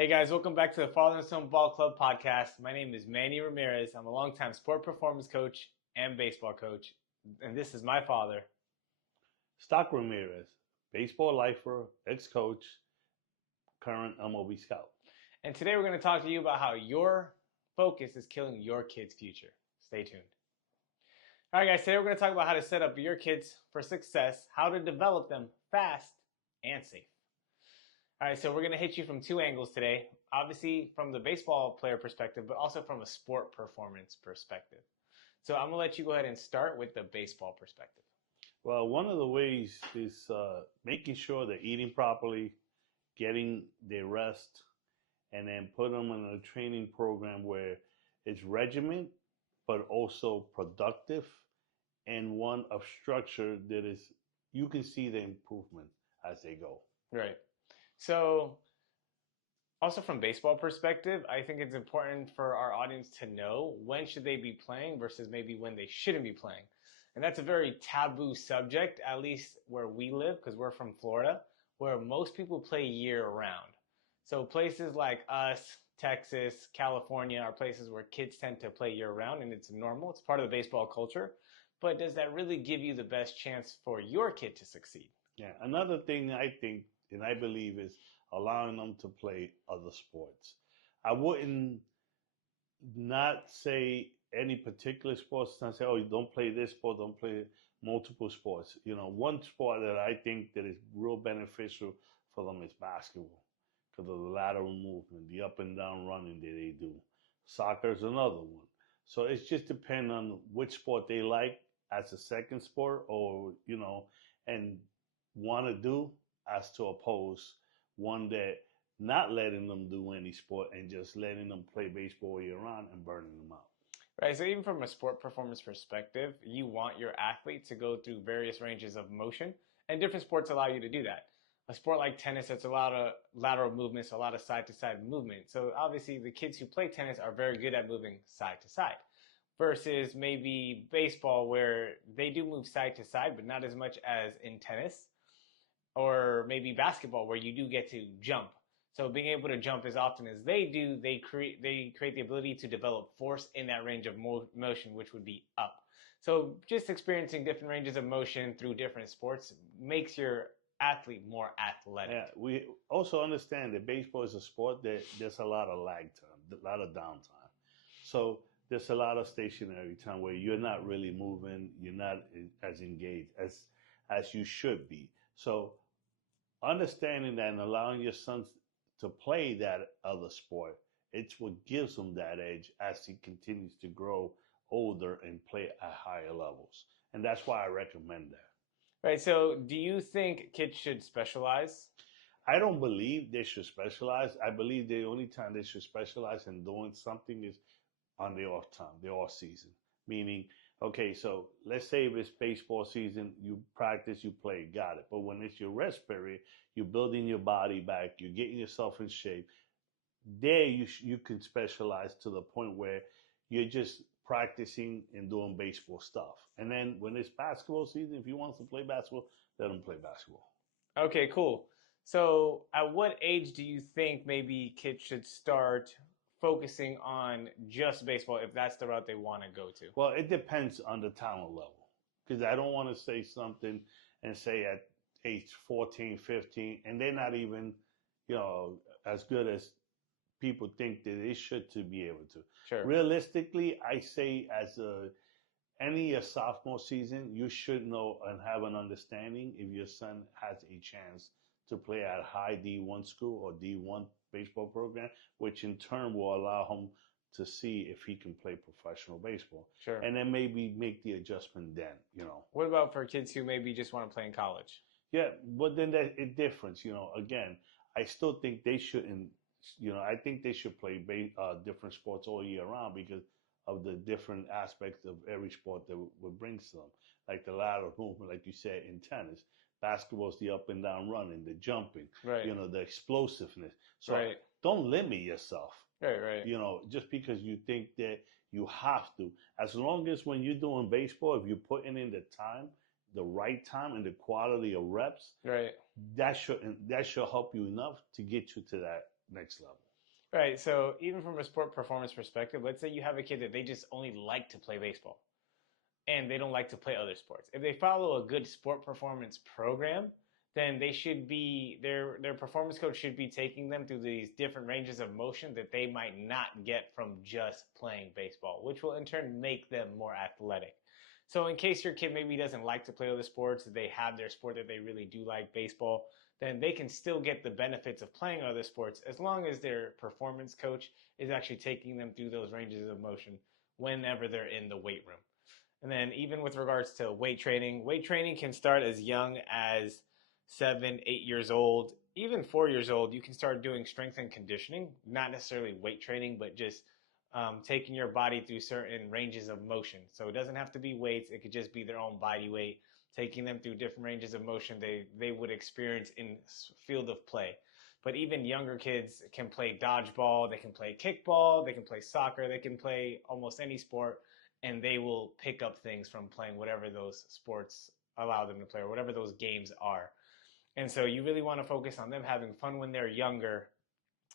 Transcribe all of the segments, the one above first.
Hey guys, welcome back to the Father and Son Ball Club podcast. My name is Manny Ramirez. I'm a longtime sport performance coach and baseball coach, and this is my father. Stock Ramirez, baseball lifer, ex-coach, current MLB scout. And today we're going to talk to you about how your focus is killing your kids' future. Stay tuned. All right, guys, today we're going to talk about how to set up your kids for success, how to develop them fast and safe. All right, so we're going to hit you from two angles today. Obviously, from the baseball player perspective, but also from a sport performance perspective. So I'm going to let you go ahead and start with the baseball perspective. Well, one of the ways is making sure they're eating properly, getting their rest, and then put them in a training program where it's regiment, but also productive, and one of structure that is, you can see the improvement as they go. Right. So also from baseball perspective, I think it's important for our audience to know when should they be playing versus maybe when they shouldn't be playing. And that's a very taboo subject, at least where we live, because we're from Florida, where most people play year round. So places like us, Texas, California are places where kids tend to play year round, and it's normal. It's part of the baseball culture. But does that really give you the best chance for your kid to succeed? Yeah. Another thing I think and I believe is allowing them to play other sports. I wouldn't not say any particular sports, not say, oh, you don't play this sport, don't play multiple sports. You know, one sport that I think that is real beneficial for them is basketball because of the lateral movement, the up and down running that they do. Soccer is another one. So it's just depend on which sport they like as a second sport or, you know, and want to do as to oppose one that not letting them do any sport and just letting them play baseball year round and burning them out. Right. So even from a sport performance perspective, you want your athlete to go through various ranges of motion, and different sports allow you to do that. A sport like tennis, it's a lot of lateral movements, a lot of side to side movement. So obviously the kids who play tennis are very good at moving side to side versus maybe baseball where they do move side to side, but not as much as in tennis, or maybe basketball where you do get to jump. So being able to jump as often as they do, they create the ability to develop force in that range of motion, which would be up. So just experiencing different ranges of motion through different sports makes your athlete more athletic. Yeah, we also understand that baseball is a sport that there's a lot of lag time, a lot of downtime. So there's a lot of stationary time where you're not really moving, you're not as engaged as you should be. So understanding that and allowing your sons to play that other sport, it's what gives him that edge as he continues to grow older and play at higher levels. And that's why I recommend that. Right. So do you think kids should specialize? I don't believe they should specialize. I believe the only time they should specialize in doing something is on the off time, the off season. Meaning, okay, so let's say if it's baseball season, you practice, you play, got it. But when it's your rest period, you're building your body back, you're getting yourself in shape. There, you can specialize to the point where you're just practicing and doing baseball stuff. And then when it's basketball season, if you want to play basketball, let them play basketball. Okay, cool. So at what age do you think maybe kids should start focusing on just baseball if that's the route they want to go to? Well, it depends on the talent level. Because I don't want to say something and say at age 14, 15, and they're not even, you know, as good as people think that they should to be able to. Sure. Realistically, I say any sophomore season, you should know and have an understanding if your son has a chance to play at high D1 school or D1 baseball program, which in turn will allow him to see if he can play professional baseball. Sure. And then maybe make the adjustment then, you know. What about for kids who maybe just want to play in college? Yeah, but then that it difference, you know. Again, I still think they shouldn't, you know, I think they should play different sports all year round because of the different aspects of every sport that what brings to them. Like the lateral movement, like you said, in tennis. Basketball's the up and down running, the jumping, Right. you know, the explosiveness. So Right. don't limit yourself. Right. You know, just because you think that you have to. As long as when you're doing baseball, if you're putting in the time, the right time and the quality of reps, Right. that should help you enough to get you to next level. Right. So even from a sport performance perspective, let's say you have a kid that they just only like to play baseball and they don't like to play other sports. If they follow a good sport performance program, then they should be their performance coach should be taking them through these different ranges of motion that they might not get from just playing baseball, which will in turn make them more athletic. So in case your kid maybe doesn't like to play other sports, they have their sport that they really do like, baseball, then they can still get the benefits of playing other sports as long as their performance coach is actually taking them through those ranges of motion whenever they're in the weight room. And then even with regards to weight training can start as young as 7, 8 years old, even 4 years old. You can start doing strength and conditioning, not necessarily weight training, but just taking your body through certain ranges of motion. So it doesn't have to be weights. It could just be their own body weight, taking them through different ranges of motion they would experience in field of play. But even younger kids can play dodgeball, they can play kickball, they can play soccer, they can play almost any sport, and they will pick up things from playing whatever those sports allow them to play or whatever those games are. And so you really want to focus on them having fun when they're younger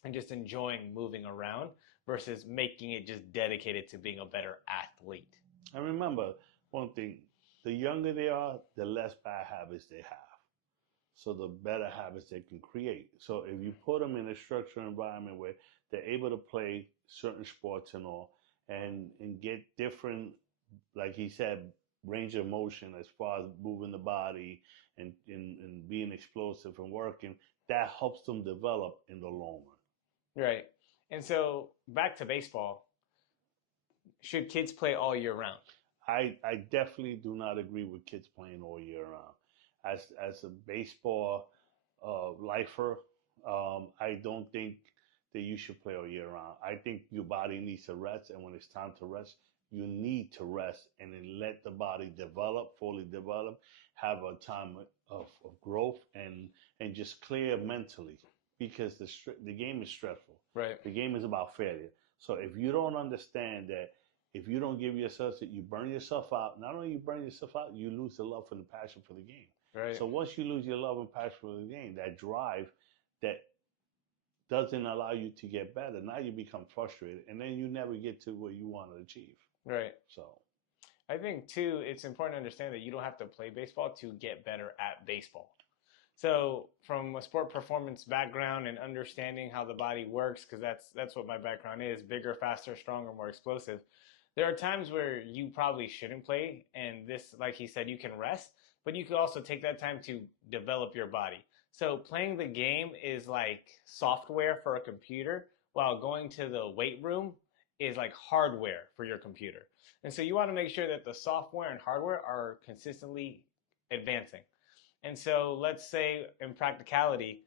and just enjoying moving around versus making it just dedicated to being a better athlete. And remember one thing, the younger they are, the less bad habits they have. So the better habits they can create. So if you put them in a structured environment where they're able to play certain sports and all, and get different, like he said, range of motion as far as moving the body and being explosive and working, that helps them develop in the long run. Right. And so back to baseball, should kids play all year round? I definitely do not agree with kids playing all year round. As a baseball lifer, I don't think that you should play all year round. I think your body needs to rest, and when it's time to rest, you need to rest and then let the body develop, fully develop, have a time of growth and just clear mentally, because the game is stressful. Right. The game is about failure. So if you don't understand that, if you don't give yourself that, you burn yourself out. Not only you burn yourself out, you lose the love and the passion for the game. Right. So once you lose your love and passion for the game, that drive that doesn't allow you to get better, now you become frustrated, and then you never get to where you want to achieve. Right. So I think too, it's important to understand that you don't have to play baseball to get better at baseball. So from a sport performance background and understanding how the body works, because that's what my background is, bigger, faster, stronger, more explosive. There are times where you probably shouldn't play, and this, like he said, you can rest, but you could also take that time to develop your body. So playing the game is like software for a computer, while going to the weight room is like hardware for your computer. And so you want to make sure that the software and hardware are consistently advancing. And so let's say in practicality,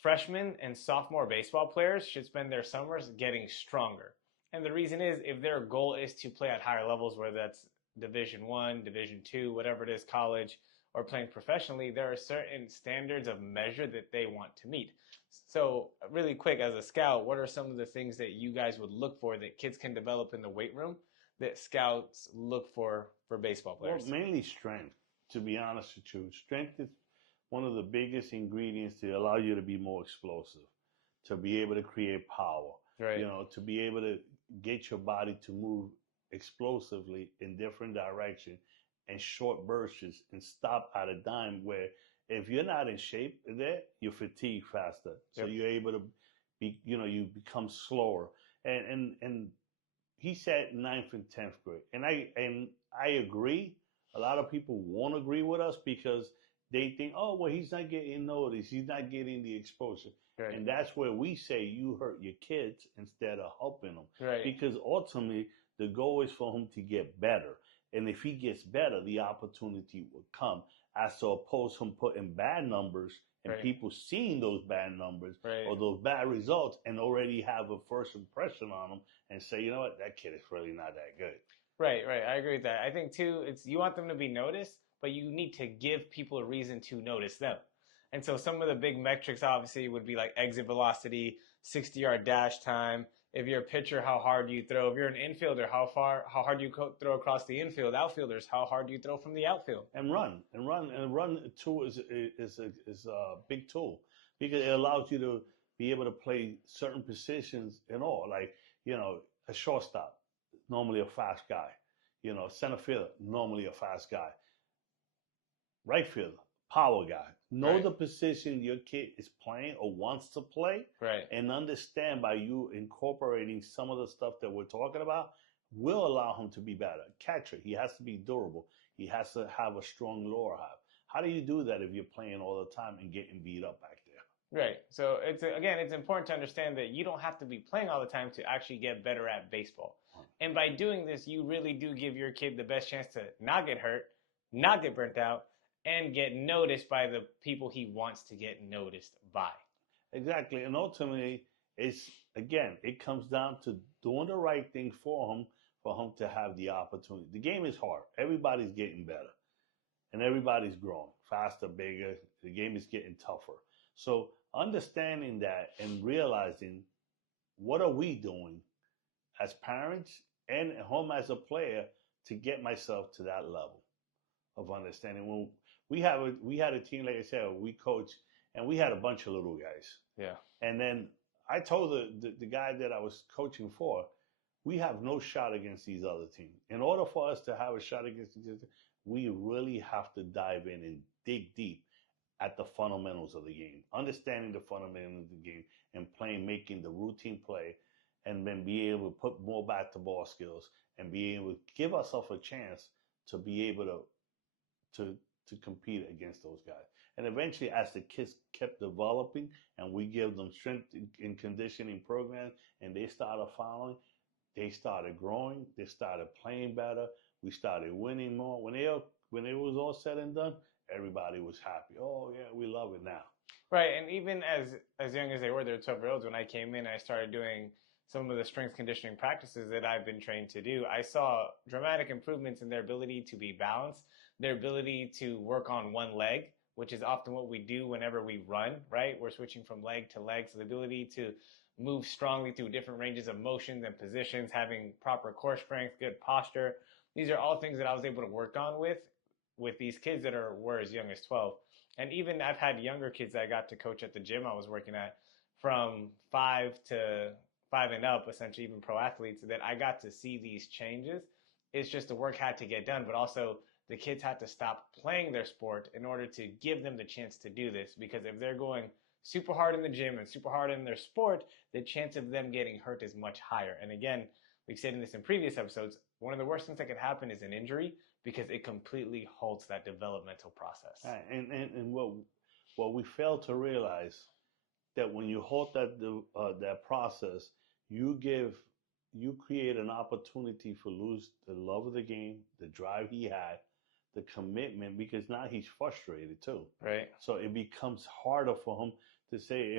freshmen and sophomore baseball players should spend their summers getting stronger. And the reason is, if their goal is to play at higher levels, whether that's Division One, Division Two, whatever it is, college, or playing professionally, there are certain standards of measure that they want to meet. So really quick, as a scout, what are some of the things that you guys would look for that kids can develop in the weight room that scouts look for baseball players? Well, mainly strength, to be honest with you. Strength is one of the biggest ingredients to allow you to be more explosive, to be able to create power, right. To be able to get your body to move explosively in different directions and short bursts and stop at a dime, where if you're not in shape there, you fatigue faster. So you're able to be, you become slower. And he said 9th and 10th grade. And I agree. A lot of people won't agree with us because they think, oh, well, he's not getting noticed. He's not getting the exposure. Right. And that's where we say you hurt your kids instead of helping them. Right. Because ultimately, the goal is for him to get better. And if he gets better, the opportunity will come, as opposed to him putting bad numbers and right. people seeing those bad numbers right. or those bad results and already have a first impression on them and say, you know what, that kid is really not that good. Right. I agree with that. I think too, you want them to be noticed, but you need to give people a reason to notice them. And so some of the big metrics obviously would be like exit velocity, 60-yard dash time. If you're a pitcher, how hard you throw. If you're an infielder, how hard you throw across the infield. Outfielders, how hard you throw from the outfield. And run too is a big tool, because it allows you to be able to play certain positions and all. Like, a shortstop, normally a fast guy. Center fielder, normally a fast guy. Right fielder, power guy. Know Right. the position your kid is playing or wants to play, Right. and understand by you incorporating some of the stuff that we're talking about will allow him to be better. Catcher, he has to be durable. He has to have a strong lower half. How do you do that if you're playing all the time and getting beat up back there? Right. So it's important to understand that you don't have to be playing all the time to actually get better at baseball. And by doing this, you really do give your kid the best chance to not get hurt, not get burnt out, and get noticed by the people he wants to get noticed by. Exactly. And ultimately, it comes down to doing the right thing for him to have the opportunity. The game is hard. Everybody's getting better and everybody's growing faster, bigger. The game is getting tougher. So understanding that and realizing what are we doing as parents and at home as a player to get myself to that level of understanding. When we had a team, like I said, we coach, and we had a bunch of little guys. Yeah. And then I told the guy that I was coaching for, we have no shot against these other teams. In order for us to have a shot against these other, we really have to dive in and dig deep at the fundamentals of the game, understanding the fundamentals of the game and making the routine play, and then be able to put more bat to ball skills and be able to give ourselves a chance to be able to compete against those guys. And eventually, as the kids kept developing and we give them strength and conditioning programs and they started following, they started growing, they started playing better, we started winning more. When it was all said and done, everybody was happy. Oh yeah, we love it now. Right, and even as young as they were 12-year-olds, when I came in, I started doing some of the strength conditioning practices that I've been trained to do. I saw dramatic improvements in their ability to be balanced, their ability to work on one leg, which is often what we do whenever we run, right? We're switching from leg to leg. So the ability to move strongly through different ranges of motions and positions, having proper core strength, good posture. These are all things that I was able to work on with these kids that were as young as 12. And even I've had younger kids that I got to coach at the gym I was working at, from 5 and up, essentially even pro athletes, that I got to see these changes. It's just the work had to get done, but also the kids had to stop playing their sport in order to give them the chance to do this. Because if they're going super hard in the gym and super hard in their sport, the chance of them getting hurt is much higher. And again, we've said in this in previous episodes, one of the worst things that could happen is an injury, because it completely halts that developmental process. And what we fail to realize, that when you halt that process, you create an opportunity for lose the love of the game, the drive he had, the commitment, because now he's frustrated too. Right. So it becomes harder for him to say,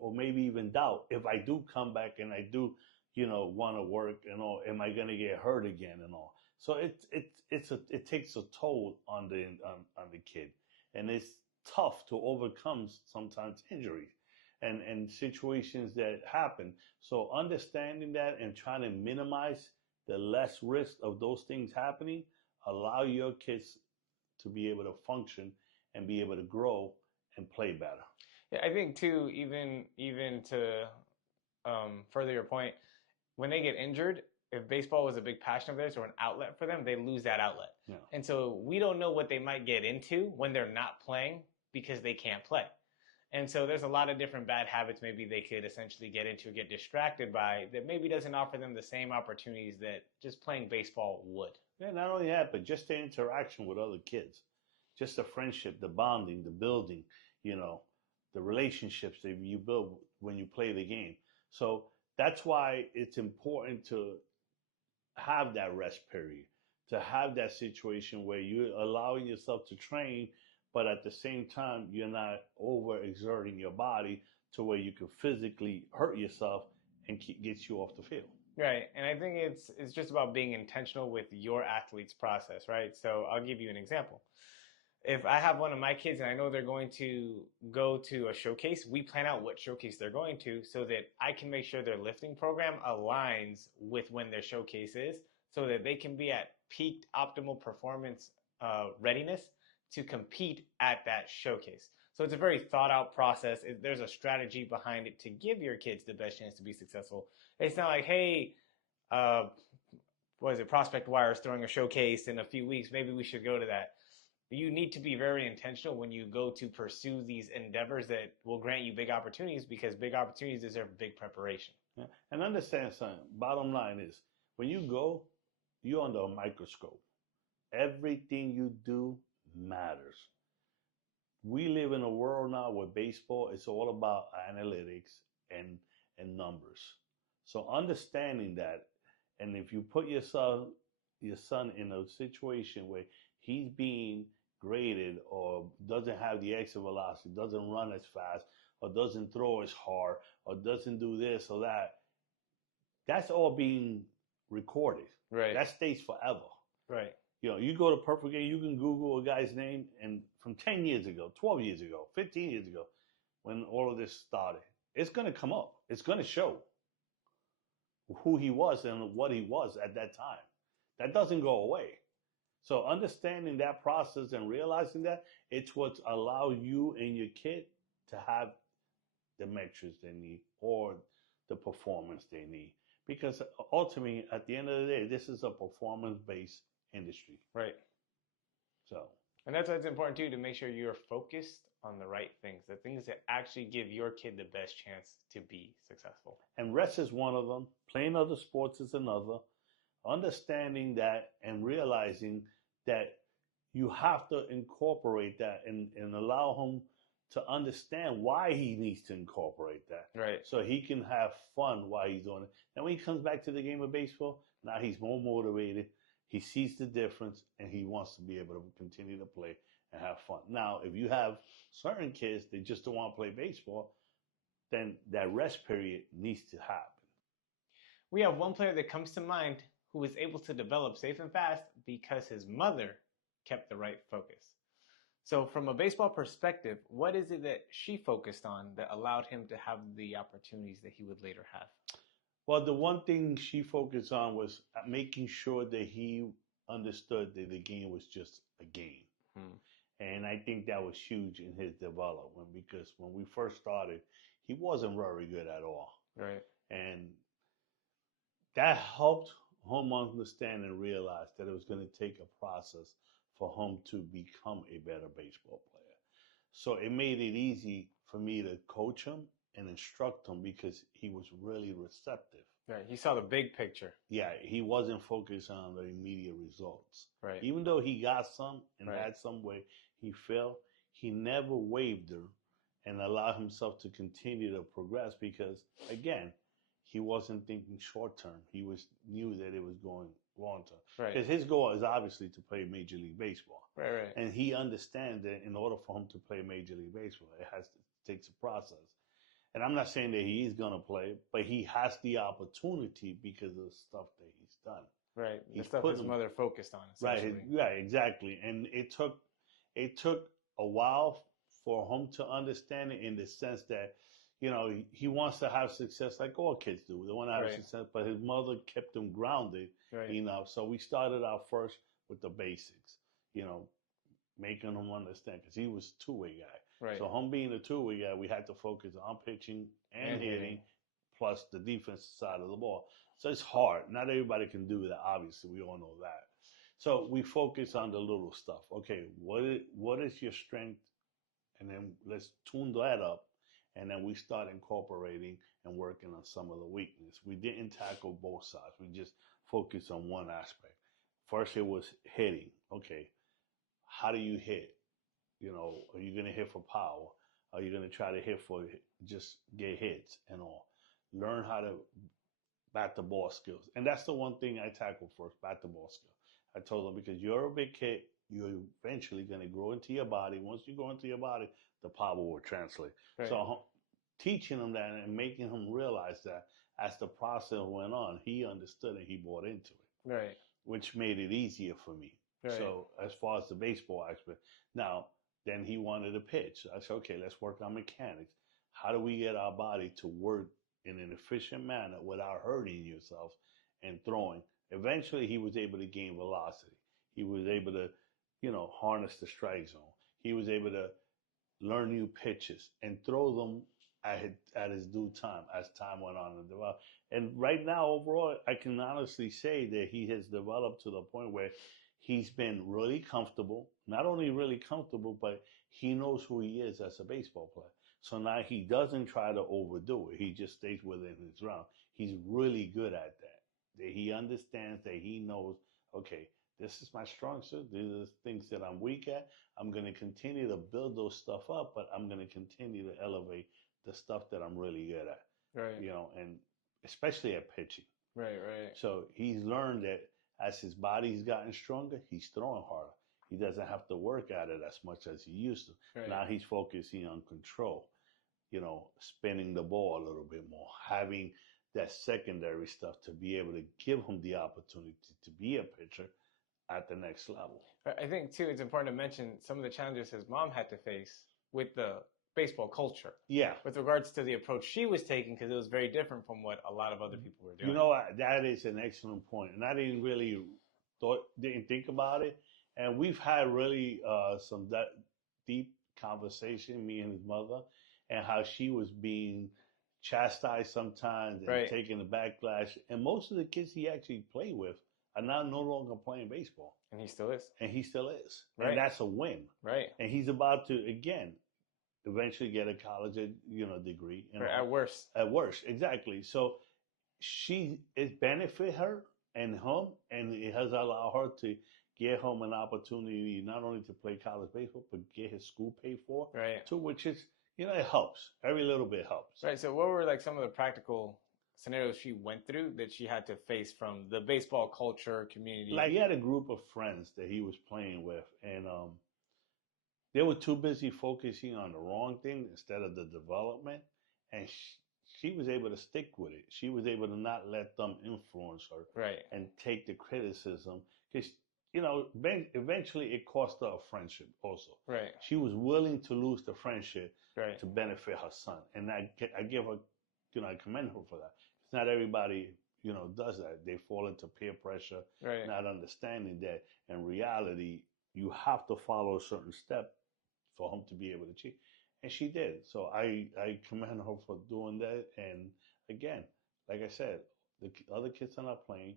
or maybe even doubt, if I do come back and I do, want to work and all, am I going to get hurt again and all? So it takes a toll on the kid, and it's tough to overcome sometimes injuries and situations that happen. So understanding that and trying to minimize the less risk of those things happening, allow your kids to be able to function and be able to grow and play better. Yeah, I think too, even to further your point, when they get injured, if baseball was a big passion of theirs or an outlet for them, they lose that outlet. Yeah. And so we don't know what they might get into when they're not playing, because they can't play. And so there's a lot of different bad habits maybe they could essentially get into or get distracted by, that maybe doesn't offer them the same opportunities that just playing baseball would. Yeah, not only that, but just the interaction with other kids, just the friendship, the bonding, the building, the relationships that you build when you play the game. So that's why it's important to have that rest period, to have that situation where you're allowing yourself to train, but at the same time, you're not overexerting your body to where you can physically hurt yourself and get you off the field. Right. And I think it's just about being intentional with your athlete's process, right? So I'll give you an example. If I have one of my kids and I know they're going to go to a showcase, we plan out what showcase they're going to so that I can make sure their lifting program aligns with when their showcase is, so that they can be at peak optimal performance readiness to compete at that showcase. So it's a very thought out process. There's a strategy behind it to give your kids the best chance to be successful. It's not like, hey, uh, what is it, Prospect Wire is throwing a showcase in a few weeks. Maybe we should go to that. You need to be very intentional when you go to pursue these endeavors that will grant you big opportunities, because big opportunities deserve big preparation. Yeah. And understand something. Bottom line is, when you go, you're under a microscope. Everything you do matters. We live in a world now where baseball is all about analytics and numbers. So understanding that, and if you put your son in a situation where he's being graded or doesn't have the exit velocity, doesn't run as fast, or doesn't throw as hard, or doesn't do this or that, that's all being recorded. Right. That stays forever. Right. You know, you go to Perfect Game, you can Google a guy's name, and from 10 years ago, 12 years ago, 15 years ago, when all of this started, it's going to come up. It's going to show who he was and what he was at that time. That doesn't go away. So understanding that process and realizing that, it's what allows you and your kid to have the metrics they need or the performance they need. Because ultimately, at the end of the day, this is a performance-based industry. Right. So. And that's why it's important too, to make sure you're focused on the right things, the things that actually give your kid the best chance to be successful. And rest is one of them. Playing other sports is another. Understanding that and realizing that you have to incorporate that and allow him to understand why he needs to incorporate that. Right. So he can have fun while he's doing it. And when he comes back to the game of baseball, now he's more motivated. He sees the difference, and he wants to be able to continue to play and have fun. Now, if you have certain kids that just don't want to play baseball, then that rest period needs to happen. We have one player that comes to mind who was able to develop safe and fast because his mother kept the right focus. So from a baseball perspective, what is it that she focused on that allowed him to have the opportunities that he would later have? Well, the one thing she focused on was making sure that he understood that the game was just a game. And I think that was huge in his development, because when we first started, he wasn't very good at all. Right. And that helped him understand and realize that it was going to take a process for him to become a better baseball player. So it made it easy for me to coach him and instruct him, because he was really receptive. Right. He saw the big picture. Yeah, he wasn't focused on the immediate results. Right. Even though he got some and Right. had some way he failed, he never wavered and allowed himself to continue to progress, because, again, he wasn't thinking short term. He knew that it was going long term. Right. Because his goal is obviously to play Major League Baseball. Right, right. And he understands that in order for him to play Major League Baseball, it takes a process. And I'm not saying that he is going to play, but he has the opportunity because of the stuff that he's done. Right. The He's stuff his mother focused on, essentially. Right. Yeah, exactly. And it took a while for him to understand it, in the sense that, you know, he wants to have success like all kids do. They want to have Right. success, but his mother kept him grounded Right. enough. So we started out first with the basics, you know, making him understand, because he was a two-way guy. Right. So him being a two-way guy, we had to focus on pitching and hitting, plus the defense side of the ball. So it's hard. Not everybody can do that, obviously. We all know that. So we focus on the little stuff. Okay, what is your strength? And then let's tune that up. And then we start incorporating and working on some of the weakness. We didn't tackle both sides. We just focused on one aspect. First, it was hitting. Okay, how do you hit? You know, are you going to hit for power? Are you going to try to hit for just get hits and all? Learn how to bat the ball skills. And that's the one thing I tackled first, bat the ball skill. I told them, because you're a big kid, you're eventually going to grow into your body. Once you grow into your body, the power will translate. Right. So teaching him that and making him realize that, as the process went on, he understood and he bought into it. Right. Which made it easier for me. Right. So as far as the baseball aspect, now, then he wanted to pitch. I said, okay, let's work on mechanics. How do we get our body to work in an efficient manner without hurting yourself and throwing? Eventually, he was able to gain velocity. He was able to, you know, harness the strike zone. He was able to learn new pitches, and throw them at his due time as time went on and developed. And right now, overall, I can honestly say that he has developed to the point where he's been really comfortable. Not only really comfortable, but he knows who he is as a baseball player. So now he doesn't try to overdo it. He just stays within his realm. He's really good at that. That he understands that he knows, okay, this is my strong suit. These are the things that I'm weak at. I'm going to continue to build those stuff up, but I'm going to continue to elevate the stuff that I'm really good at. Right. And especially at pitching. Right. So he's learned that as his body's gotten stronger, he's throwing harder. He doesn't have to work at it as much as he used to. Right. Now he's focusing on control, spinning the ball a little bit more, having that secondary stuff to be able to give him the opportunity to be a pitcher at the next level. I think, too, it's important to mention some of the challenges his mom had to face with the baseball culture. Yeah. With regards to the approach she was taking, because it was very different from what a lot of other people were doing. That is an excellent point. And I didn't really think about it. And we've had really some deep conversation, me and his mother, and how she was being chastised sometimes and Right. taking the backlash. And most of the kids he actually played with are now no longer playing baseball. And he still is. Right. And that's a win. Right. And he's about to, again, eventually get a college degree. Right. At worst. At worst, exactly. So it benefit her and him, and it has allowed her to get him an opportunity not only to play college baseball, but get his school paid for. Right. Too, which is, it helps. Every little bit helps. Right. So what were like some of the practical scenarios she went through that she had to face from the baseball culture community? Like, he had a group of friends that he was playing with, and they were too busy focusing on the wrong thing instead of the development. And she was able to stick with it. She was able to not let them influence her. Right. And take the criticism. Because, eventually it cost her a friendship also. Right. She was willing to lose the friendship right. to benefit her son. And I give her, I commend her for that. It's not everybody, does that. They fall into peer pressure, right. not understanding that in reality, you have to follow a certain step for him to be able to achieve. And she did. So I commend her for doing that. And again, like I said, the other kids are not playing.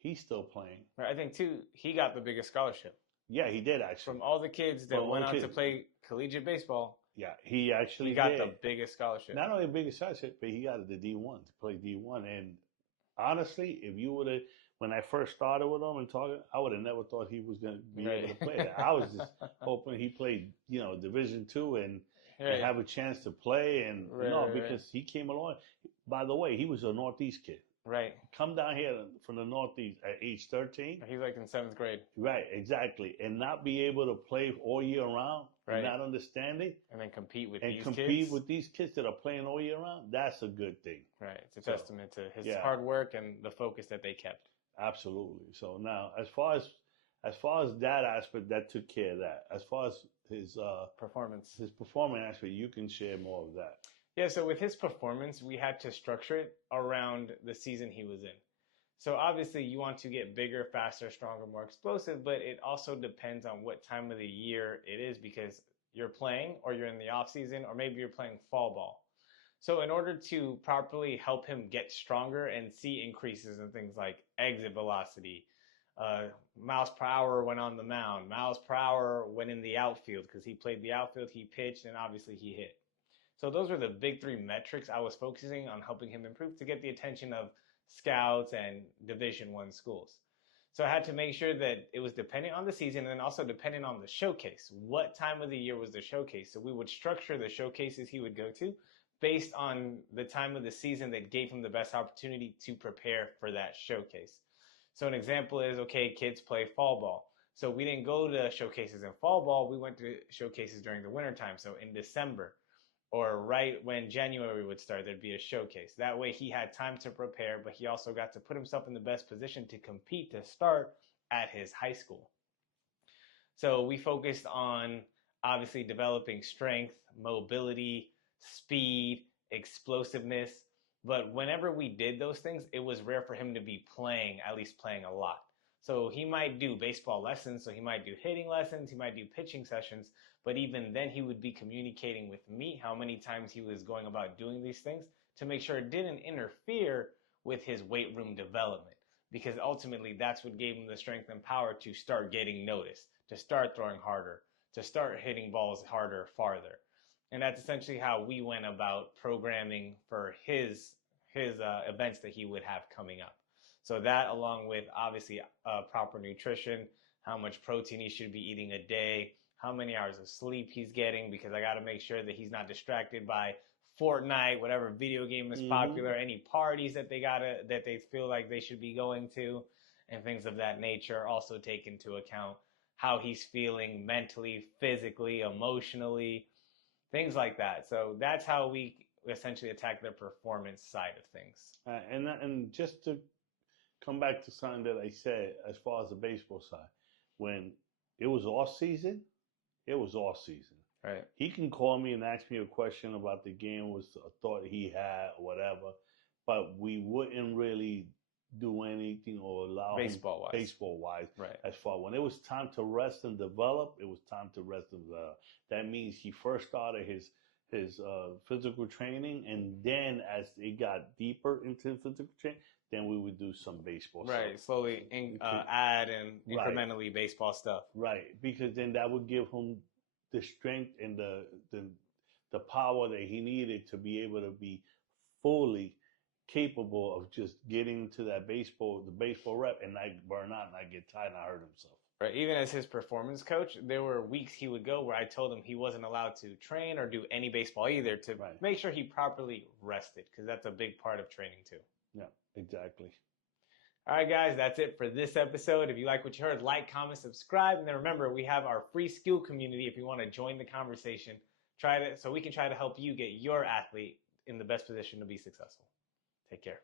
He's still playing. Right. I think, too, he got the biggest scholarship. Yeah, he did, actually. From all the kids that went on to play collegiate baseball. Yeah, he actually got the biggest scholarship. Not only the biggest scholarship, but he got the D1 to play D1. And honestly, if you would have, when I first started with him and talking, I would have never thought he was going to be right. able to play that. I was just hoping he played, Division II and have a chance to play. And because he came along. By the way, he was a Northeast kid. Right. Come down here from the Northeast at age 13. He's like in 7th grade. Right, exactly. And not be able to play all year round, right. not understanding. And then compete with these kids that are playing all year round, that's a good thing. Right. It's a testament to his hard work and the focus that they kept. Absolutely. So now, as far as that aspect, that took care of that. As far as his performance aspect, you can share more of that. Yeah, so with his performance, we had to structure it around the season he was in. So obviously you want to get bigger, faster, stronger, more explosive, but it also depends on what time of the year it is because you're playing or you're in the off season or maybe you're playing fall ball. So in order to properly help him get stronger and see increases in things like exit velocity, miles per hour when on the mound, miles per hour when in the outfield because he played the outfield, he pitched, and obviously he hit. So those were the big 3 metrics I was focusing on helping him improve to get the attention of scouts and Division I schools. So I had to make sure that it was dependent on the season and then also dependent on the showcase. What time of the year was the showcase? So we would structure the showcases he would go to based on the time of the season that gave him the best opportunity to prepare for that showcase. So an example is, okay, kids play fall ball. So we didn't go to showcases in fall ball. We went to showcases during the wintertime. So in December. Or right when January would start, there'd be a showcase. That way he had time to prepare, but he also got to put himself in the best position to compete to start at his high school. So we focused on obviously developing strength, mobility, speed, explosiveness. But whenever we did those things, it was rare for him to be playing, at least playing a lot. So he might do baseball lessons, so he might do hitting lessons, he might do pitching sessions, but even then he would be communicating with me how many times he was going about doing these things to make sure it didn't interfere with his weight room development. Because ultimately that's what gave him the strength and power to start getting noticed, to start throwing harder, to start hitting balls harder, farther. And that's essentially how we went about programming for his events that he would have coming up. So that, along with obviously proper nutrition, how much protein he should be eating a day, how many hours of sleep he's getting, because I got to make sure that he's not distracted by Fortnite, whatever video game is popular, any parties that they feel like they should be going to, and things of that nature. Also take into account how he's feeling mentally, physically, emotionally, things like that. So that's how we essentially attack the performance side of things. And just to come back to something that I said as far as the baseball side, when it was off season, it was off season. Right. He can call me and ask me a question about the game, was a thought he had or whatever, but we wouldn't really do anything or allow baseball wise. Right. As far when it was time to rest and develop, it was time to rest and develop. That means he first started his physical training, and then as it got deeper into physical training, then we would do some baseball right stuff. Slowly add and incrementally baseball stuff, right, because then that would give him the strength and the power that he needed to be able to be fully capable of just getting to the baseball rep and not burn out and not get tired and not hurt himself. Right. Even as his performance coach, there were weeks he would go where I told him he wasn't allowed to train or do any baseball either, to make sure he properly rested, because that's a big part of training too. Yeah, exactly. All right, guys, that's it for this episode. If you like what you heard, like, comment, subscribe, and then remember, we have our free skill community if you want to join the conversation. So we can try to help you get your athlete in the best position to be successful. Take care.